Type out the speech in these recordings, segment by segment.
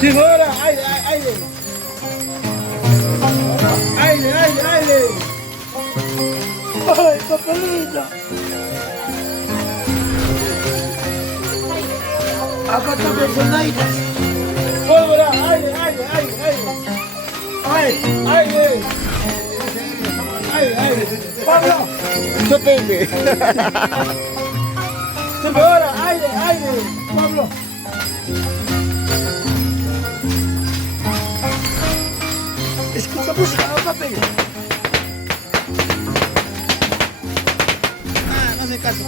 Sí, ahora, aire, aire. Aire, aire, aire. Ay, papelito. Acá está personadita. Pólvora, aire, aire, aire, aire. Aire, aire. Aire, aire. Pablo. Yo tengo. Siempre ahora, aire, aire. Pablo. Escucha música, no papel. Ah, no hace caso,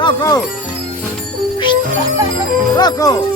¡Loco! ¡Loco!